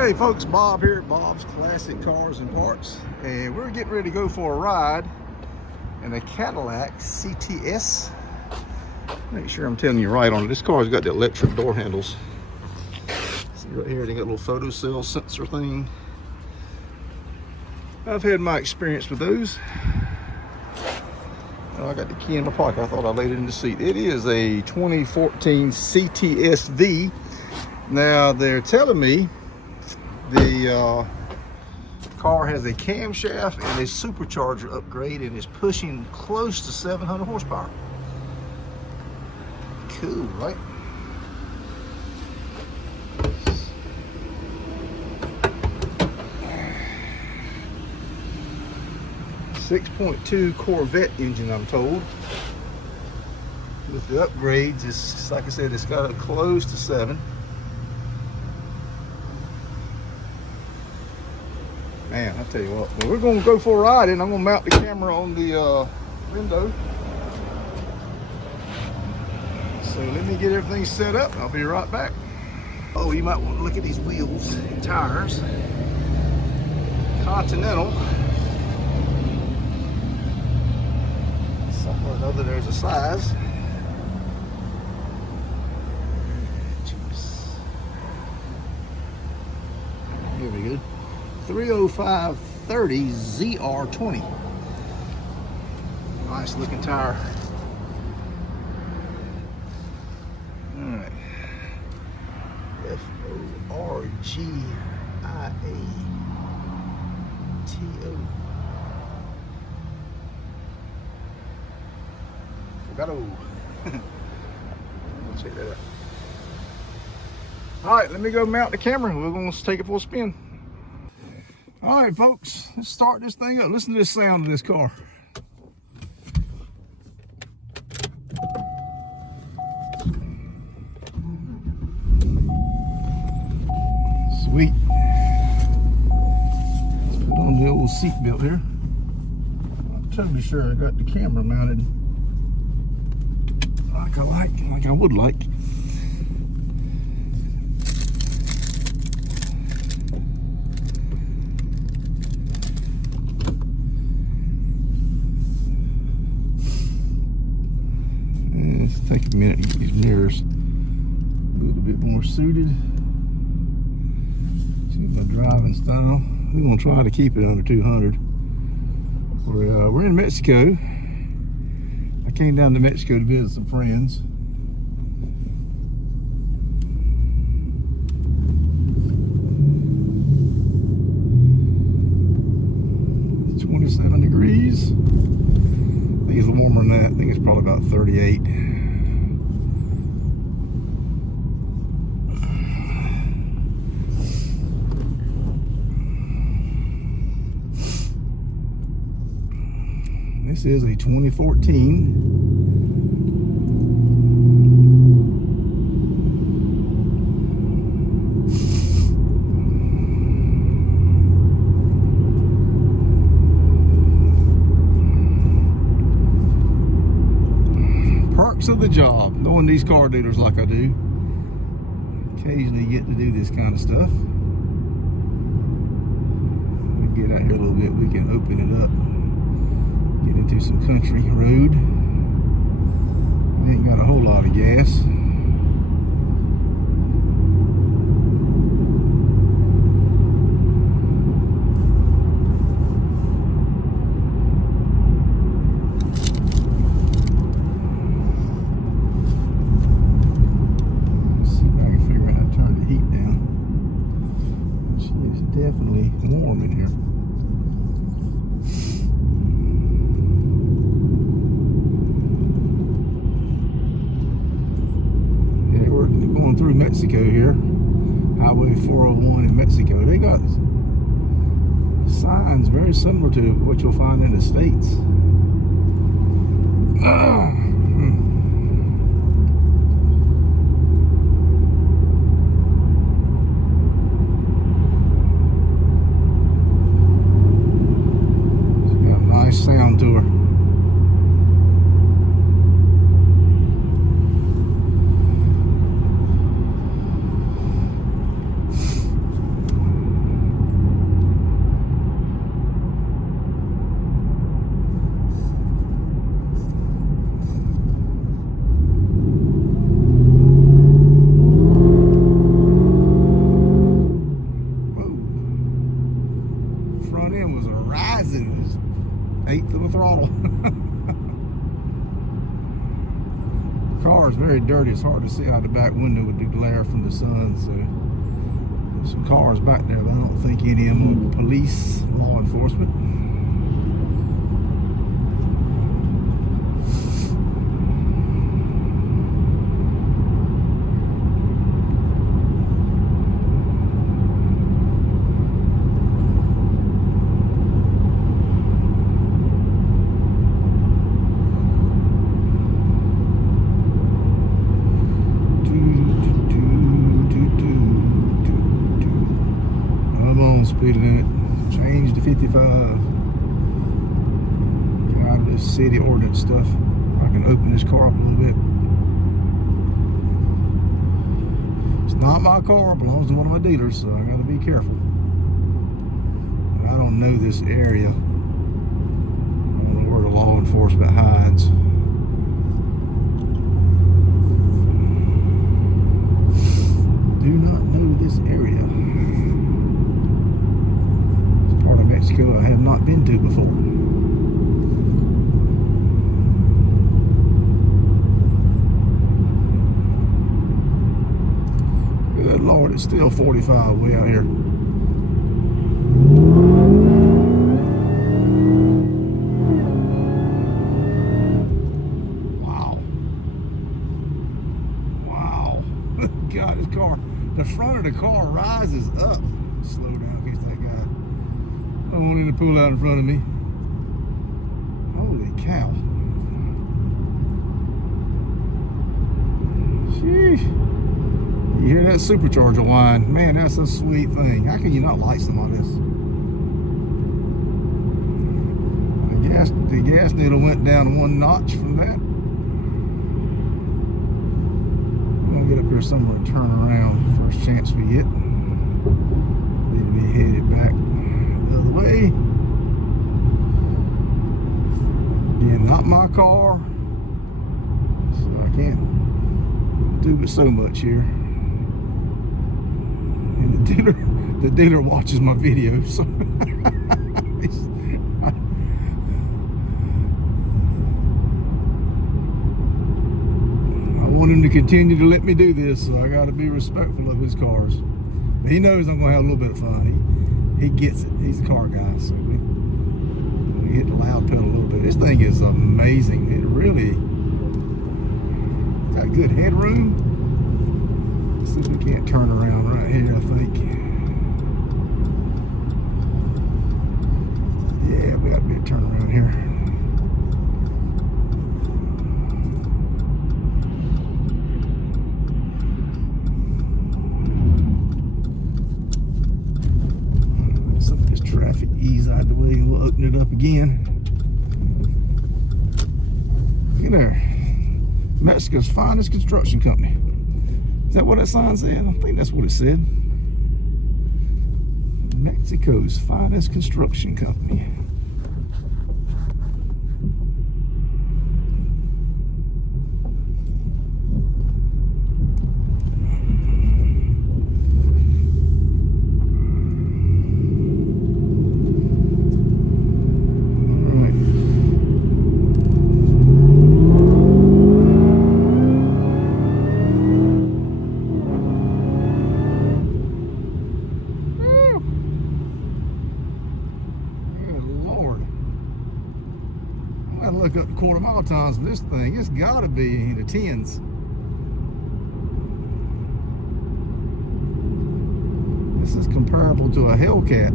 Hey folks, Bob here at Bob's Classic Cars and Parts, and we're getting ready to go for a ride in a Cadillac CTS. Make sure I'm telling you right on it. This car's got the electric door handles. See right here, they got a little photo cell sensor thing. I've had my experience with those. Oh, I got the key in my pocket. I thought I laid it in the seat. It is a 2014 CTS-V. Now they're telling me the car has a camshaft and a supercharger upgrade and is pushing close to 700 horsepower. Cool, right? .2 Corvette engine, I'm told. With the upgrades, it's like I said, it's got a close to 7. Man, I tell you what, well, we're going to go for a ride, and I'm going to mount the camera on the window. So let me get everything set up, and I'll be right back. Oh, you might want to look at these wheels and tires. Continental. Somewhere or another, there's a size. Jeez. Here we go. 305/30 ZR20. Nice looking tire. All right. FORGIATO. Forgot. Check that out. All right, let me go mount the camera. We're going to take it for a spin. All right, folks, let's start this thing up. Listen to this sound of this car. Sweet. Let's put on the old seat belt here. I'm totally sure I got the camera mounted like I would like. Let's take a minute to get these mirrors a little bit more suited to my driving style. We're going to try to keep it under 200. We're in Mexico. I came down to Mexico to visit some friends. It's 27 degrees. I think it's warmer than that. I think it's probably about 38. This is a 2014 perks of the job, knowing these car dealers like I do. Occasionally get to do this kind of stuff. We get out here a little bit, we can open it up. Get into some country road. We ain't got a whole lot of gas. Let's see if I can figure out how to turn the heat down. It's definitely warm in here. Through Mexico here, Highway 401 in Mexico. They got signs very similar to what you'll find in the States. It's got a nice sound to her. Car is very dirty. It's hard to see out the back window with the glare from the sun. So there's some cars back there, but I don't think any of them are police, law enforcement. Speed limit, change to 55. Get out of this city ordinance stuff. I can open this car up a little bit. It's not my car, it belongs to one of my dealers, so I gotta be careful. And I don't know this area. I don't know where the law enforcement hides. Do not know this area. Mexico I have not been to before. Good Lord, it's still 45 way out here. Wow. Wow. God, this car, the front of the car rises up. Slow down in case that guy I want him to pull out in front of me. Holy cow. Sheesh. You hear that supercharger whine? Man, that's a sweet thing. How can you not like some of this? The gas needle went down one notch from that. I'm gonna get up here somewhere and turn around. First chance we get. Need to be headed back the other way. Again, not my car, so I can't do but so much here. And the dealer watches my videos, so I want him to continue to let me do this, so I got to be respectful of his cars. But he knows I'm going to have a little bit of fun. He gets it. He's a car guy, so we hit the loud pedal a little bit. This thing is amazing. It really got good headroom. Let's see if we can't turn around right here, I think. Yeah, we got to be able to turn around here. Traffic ease out of the way and we'll open it up again. Look at there. Mexico's finest construction company. Is that what that sign said? I think that's what it said. Mexico's finest construction company. Look up the quarter-mile times for this thing. It's got to be in the tens. This is comparable to a Hellcat.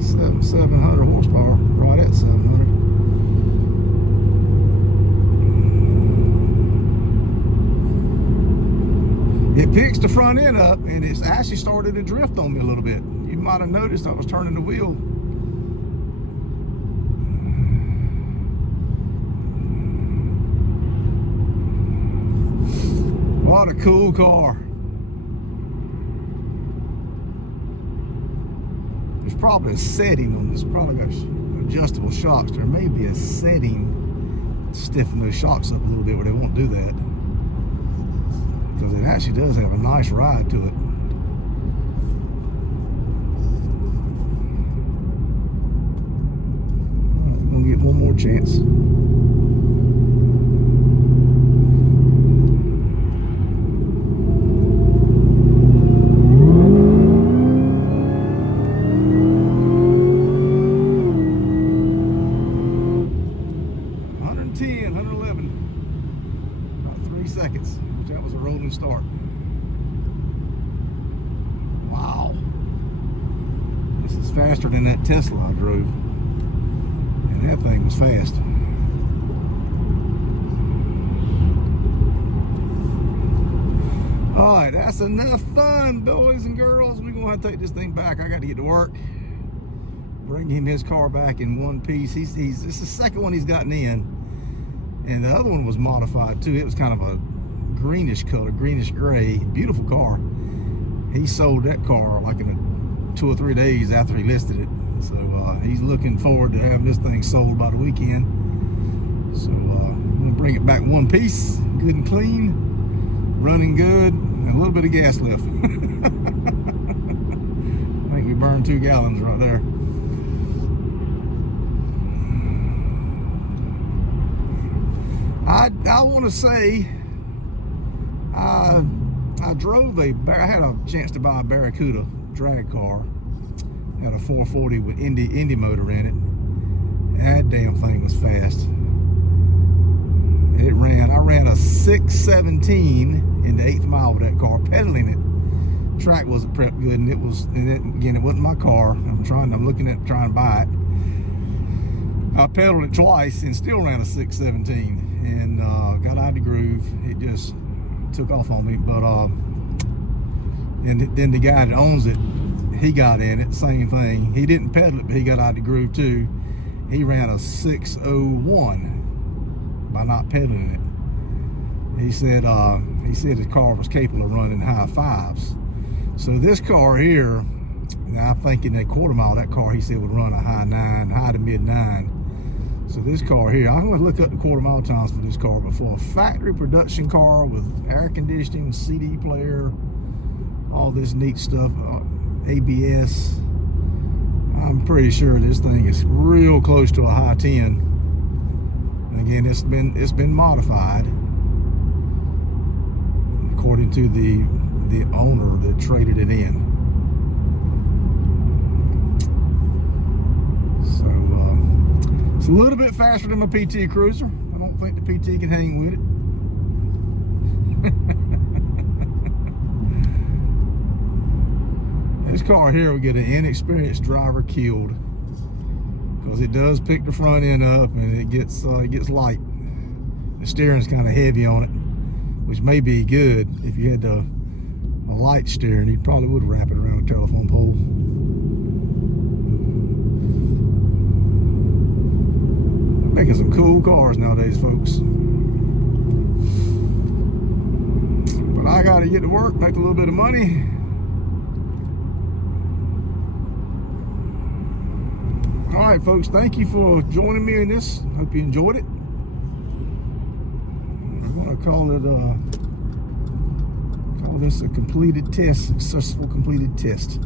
700 horsepower, right at 700. It picks the front end up, and it's actually started to drift on me a little bit. You might have noticed I was turning the wheel. What a cool car. There's probably a setting on this. Probably got adjustable shocks. There may be a setting to stiffen those shocks up a little bit where they won't do that. Because it actually does have a nice ride to it. We're gonna get one more chance. 110, 111. About 3 seconds. That was a rolling start. Wow. This is faster than that Tesla I drove. And that thing was fast. All right, that's enough fun, boys and girls. We're gonna have to take this thing back. I got to get to work. Bring him his car back in one piece. This is the second one he's gotten in, and the other one was modified too. It was kind of a greenish color, greenish gray. Beautiful car. He sold that car like in 2 or 3 days after he listed it. So he's looking forward to having this thing sold by the weekend. So I'm gonna bring it back one piece, good and clean, running good, and a little bit of gas left. I think we burned 2 gallons right there. I want to say I drove I had a chance to buy a Barracuda drag car. Had a 440 with Indy motor in it. That damn thing was fast. I ran a 617 in the 8th mile with that car, pedaling it. Track wasn't prepped good, and it wasn't my car. I'm looking at trying to buy it. I pedaled it twice and still ran a 617, and got out of the groove. It just took off on me. But and then the guy that owns it, he got in it, same thing. He didn't pedal it, but he got out of the groove too. He ran a 601 by not pedaling it. He said his car was capable of running high 5s. So this car here, now I'm thinking that quarter mile, that car he said would run a high 9, high to mid 9. So this car here, I'm going to look up the quarter mile times for this car. But for a factory production car with air conditioning, CD player, all this neat stuff, ABS, I'm pretty sure this thing is real close to a high 10. And again, it's been modified according to the owner that traded it in. So it's a little bit faster than my PT Cruiser. I don't think the PT can hang with it. This car here will get an inexperienced driver killed, because it does pick the front end up and it gets light. The steering's kind of heavy on it, which may be good. If you had a light steering, you probably would wrap it around a telephone pole. They're making some cool cars nowadays, folks. But I gotta get to work, make a little bit of money. All right, folks, thank you for joining me in this. Hope you enjoyed it. I'm gonna call this a completed test, successful completed test.